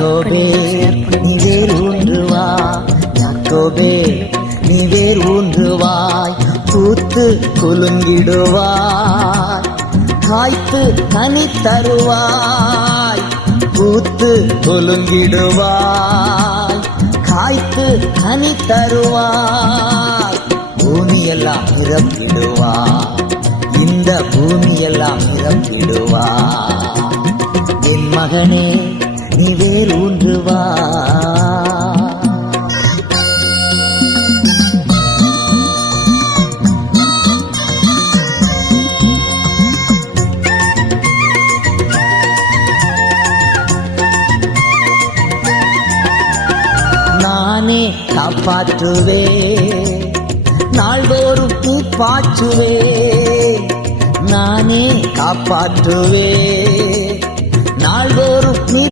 யாக்கோபே நீ வேர் ஊன்றுவா, யாக்கோபே நீ வேர் ஊன்றுவாய், பூத்து குலுங்கிடுவாய், காய்த்து கனி தருவாய், பூத்து குலுங்கிடுவாய், காய்த்து கனி தருவாய், பூமியெல்லாம் நிரப்பிடுவாய், இந்த பூமியெல்லாம் நிரப்பிடுவாய். என் மகனே நீ வேர் ஊன்றுவாய். நானே காப்பாற்றுவே, நாள்தோறும் நீ பாற்றுவே, நானே காப்பாற்றுவே, நாள்தோறும் நீ